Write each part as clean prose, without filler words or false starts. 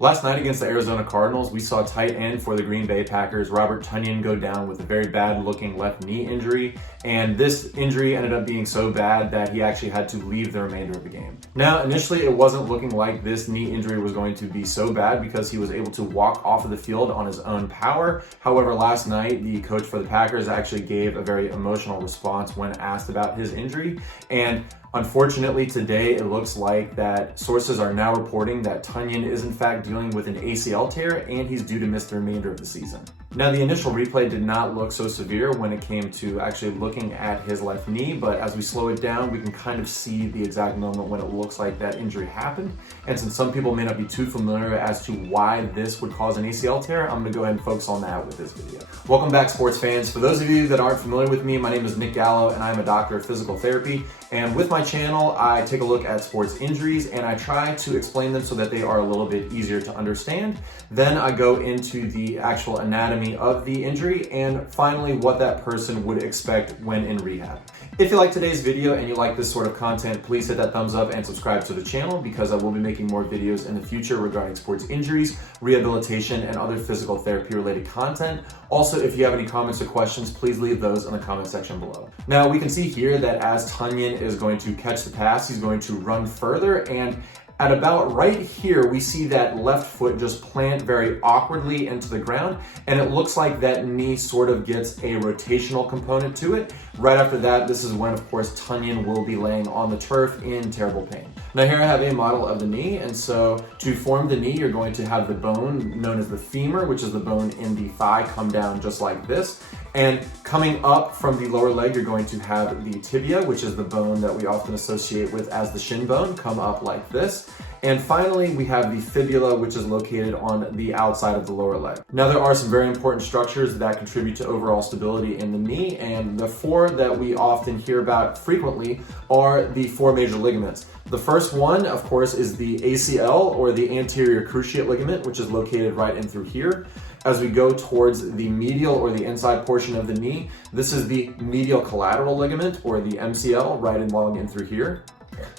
Last night against the Arizona Cardinals, we saw tight end for the Green Bay Packers, Robert Tonyan, go down with a very bad looking left knee injury. And this injury ended up being so bad that he actually had to leave the remainder of the game. Now, initially, it wasn't looking like this knee injury was going to be so bad because he was able to walk off of the field on his own power. However, last night, the coach for the Packers actually gave a very emotional response when asked about his injury. And unfortunately, today it looks like that sources are now reporting that Tonyan is in fact dealing with an ACL tear and he's due to miss the remainder of the season. Now, the initial replay did not look so severe when it came to actually looking at his left knee, but as we slow it down, we can kind of see the exact moment when it looks like that injury happened. And since some people may not be too familiar as to why this would cause an ACL tear, I'm gonna go ahead and focus on that with this video. Welcome back, sports fans. For those of you that aren't familiar with me, my name is Nick Gallo and I'm a doctor of physical therapy. And with my channel, I take a look at sports injuries and I try to explain them so that they are a little bit easier to understand. Then I go into the actual anatomy of the injury and finally what that person would expect when in rehab. If you like today's video and you like this sort of content, please hit that thumbs up and subscribe to the channel because I will be making more videos in the future regarding sports injuries, rehabilitation, and other physical therapy related content. Also, if you have any comments or questions, please leave those in the comment section below. Now, we can see here that as Tonyan is going to catch the pass, he's going to run further, and at about right here, we see that left foot just plant very awkwardly into the ground, and it looks like that knee sort of gets a rotational component to it. Right after that, this is when, of course, Tonyan will be laying on the turf in terrible pain. Now here I have a model of the knee, and so to form the knee, you're going to have the bone known as the femur, which is the bone in the thigh, come down just like this. And coming up from the lower leg, you're going to have the tibia, which is the bone that we often associate with as the shin bone, come up like this. And finally, we have the fibula, which is located on the outside of the lower leg. Now, there are some very important structures that contribute to overall stability in the knee, and the four that we often hear about frequently are the four major ligaments. The first one, of course, is the ACL, or the anterior cruciate ligament, which is located right in through here. As we go towards the medial or the inside portion of the knee, this is the medial collateral ligament, or the MCL, right along in through here.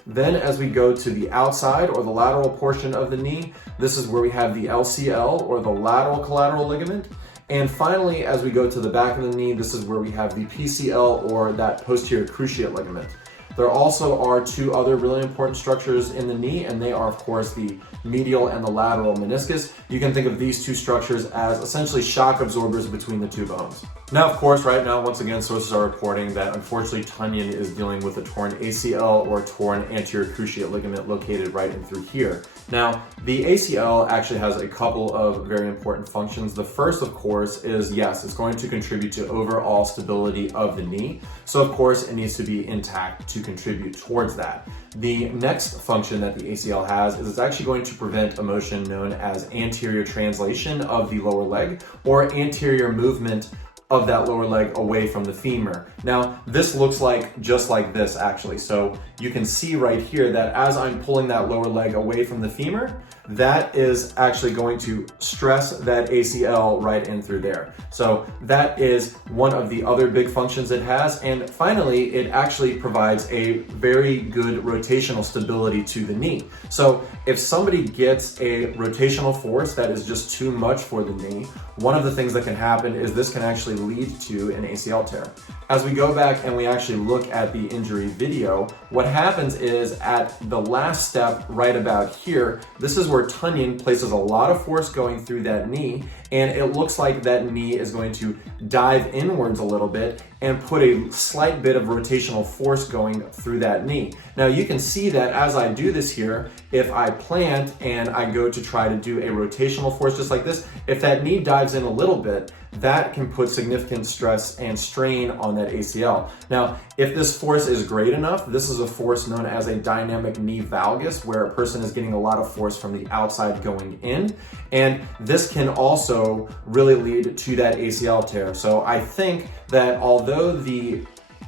Then as we go to the outside or the lateral portion of the knee, this is where we have the LCL, or the lateral collateral ligament. And finally, as we go to the back of the knee, this is where we have the PCL, or that posterior cruciate ligament. There also are two other really important structures in the knee, and they are, of course, the medial and the lateral meniscus. You can think of these two structures as essentially shock absorbers between the two bones. Now, of course, right now, once again, sources are reporting that unfortunately Tonyan is dealing with a torn ACL, or torn anterior cruciate ligament, located right in through here. Now, the ACL actually has a couple of very important functions. The first, of course, is yes, it's going to contribute to overall stability of the knee. So, of course, it needs to be intact to contribute towards that. The next function that the ACL has is it's actually going to prevent a motion known as anterior translation of the lower leg, or anterior movement of that lower leg away from the femur. Now, this looks like just like this actually. So you can see right here that as I'm pulling that lower leg away from the femur, that is actually going to stress that ACL right in through there. So that is one of the other big functions it has. And finally, it actually provides a very good rotational stability to the knee. So if somebody gets a rotational force that is just too much for the knee, one of the things that can happen is this can actually lead to an ACL tear. As we go back and we actually look at the injury video, what happens is at the last step right about here, this is where Tonyan places a lot of force going through that knee, and it looks like that knee is going to dive inwards a little bit and put a slight bit of rotational force going through that knee. Now you can see that as I do this here, if I plant and I go to try to do a rotational force just like this, if that knee dives in a little bit, that can put significant stress and strain on that ACL. Now, if this force is great enough, this is a force known as a dynamic knee valgus, where a person is getting a lot of force from the outside going in. And this can also really lead to that ACL tear. So I think that although the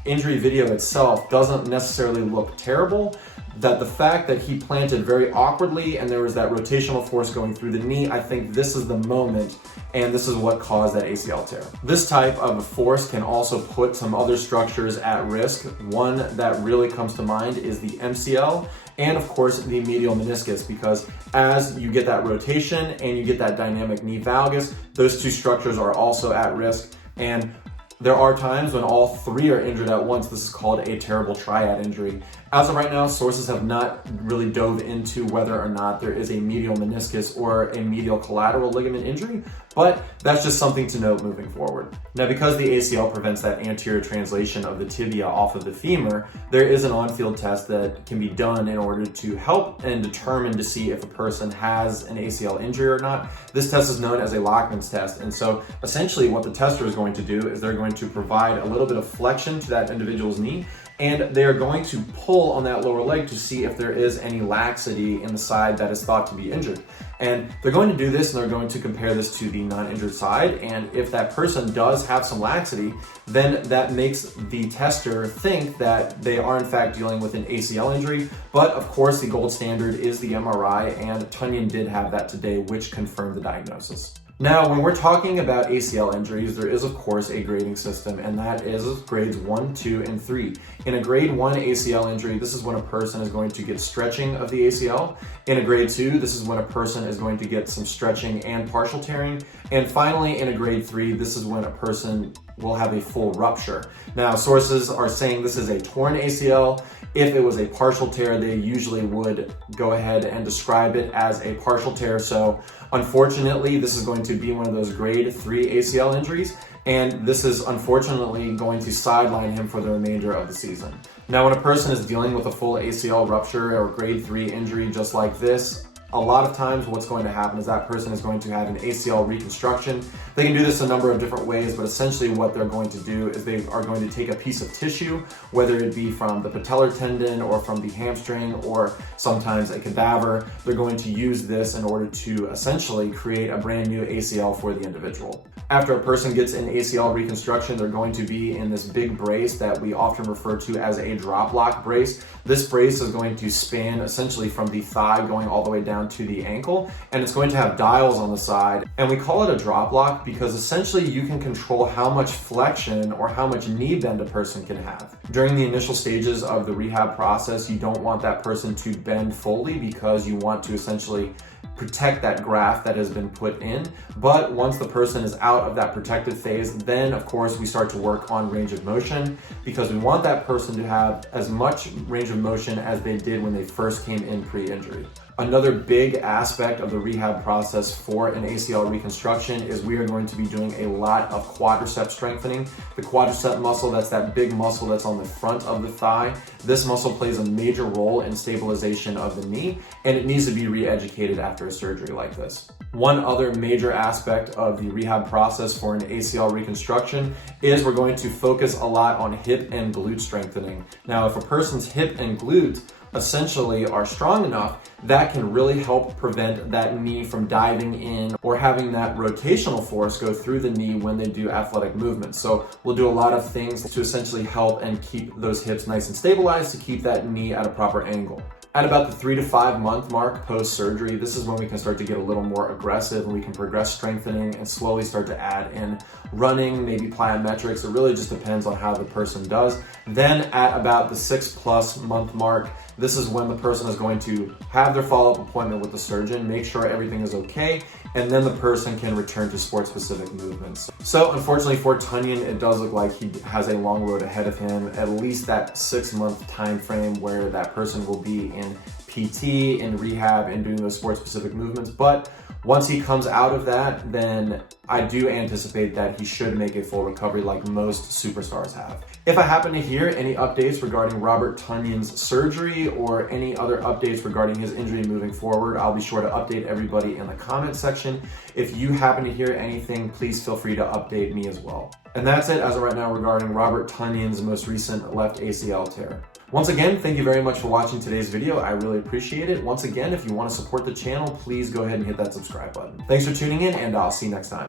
injury video itself doesn't necessarily look terrible, that the fact that he planted very awkwardly and there was that rotational force going through the knee, I think this is the moment, and this is what caused that ACL tear. This type of force can also put some other structures at risk. One that really comes to mind is the MCL, and of course the medial meniscus, because as you get that rotation and you get that dynamic knee valgus, those two structures are also at risk. And there are times when all three are injured at once. This is called a terrible triad injury. As of right now, sources have not really dove into whether or not there is a medial meniscus or a medial collateral ligament injury, but that's just something to note moving forward. Now, because the ACL prevents that anterior translation of the tibia off of the femur, there is an on-field test that can be done in order to help and determine to see if a person has an ACL injury or not. This test is known as a Lachman's test. And so essentially what the tester is going to do is they're going to provide a little bit of flexion to that individual's knee, and they're going to pull on that lower leg to see if there is any laxity in the side that is thought to be injured. And they're going to do this, and they're going to compare this to the non-injured side. And if that person does have some laxity, then that makes the tester think that they are in fact dealing with an ACL injury. But of course, the gold standard is the MRI, and Tonyan did have that today, which confirmed the diagnosis. Now, when we're talking about ACL injuries, there is of course a grading system, and that is grades 1, 2, and 3. In a grade 1 ACL injury, this is when a person is going to get stretching of the ACL. In a grade 2, this is when a person is going to get some stretching and partial tearing. And finally, in a grade 3, this is when a person will have a full rupture. Now, sources are saying this is a torn ACL. If it was a partial tear, they usually would go ahead and describe it as a partial tear. So unfortunately, this is going to be one of those grade 3 ACL injuries, and this is unfortunately going to sideline him for the remainder of the season. Now, when a person is dealing with a full ACL rupture or grade 3 injury just like this, a lot of times what's going to happen is that person is going to have an ACL reconstruction. They can do this a number of different ways, but essentially what they're going to do is they are going to take a piece of tissue, whether it be from the patellar tendon or from the hamstring or sometimes a cadaver. They're going to use this in order to essentially create a brand new ACL for the individual. After a person gets an ACL reconstruction, they're going to be in this big brace that we often refer to as a drop lock brace. This brace is going to span essentially from the thigh going all the way down to the ankle, and it's going to have dials on the side. And we call it a drop lock because essentially you can control how much flexion or how much knee bend a person can have. During the initial stages of the rehab process, you don't want that person to bend fully because you want to essentially protect that graft that has been put in. But once the person is out of that protective phase, then of course we start to work on range of motion, because we want that person to have as much range of motion as they did when they first came in pre-injury. Another big aspect of the rehab process for an ACL reconstruction is we are going to be doing a lot of quadricep strengthening. The quadricep muscle, that's that big muscle that's on the front of the thigh. This muscle plays a major role in stabilization of the knee, and it needs to be re-educated after a surgery like this. One other major aspect of the rehab process for an ACL reconstruction is we're going to focus a lot on hip and glute strengthening. Now, if a person's hip and glute essentially are strong enough, that can really help prevent that knee from diving in or having that rotational force go through the knee when they do athletic movements. So we'll do a lot of things to essentially help and keep those hips nice and stabilized to keep that knee at a proper angle. At about the 3 to 5 month mark post-surgery, this is when we can start to get a little more aggressive and we can progress strengthening and slowly start to add in running, maybe plyometrics. It really just depends on how the person does. Then at about the 6+ month mark, this is when the person is going to have their follow-up appointment with the surgeon, make sure everything is okay, and then the person can return to sport-specific movements. So unfortunately for Tonyan, it does look like he has a long road ahead of him, at least that 6-month time frame where that person will be in PT, in rehab, and doing those sport-specific movements. But once he comes out of that, then I do anticipate that he should make a full recovery like most superstars have. If I happen to hear any updates regarding Robert Tonyan's surgery or any other updates regarding his injury moving forward, I'll be sure to update everybody in the comment section. If you happen to hear anything, please feel free to update me as well. And that's it as of right now regarding Robert Tonyan's most recent left ACL tear. Once again, thank you very much for watching today's video. I really appreciate it. Once again, if you want to support the channel, please go ahead and hit that subscribe button. Thanks for tuning in, and I'll see you next time.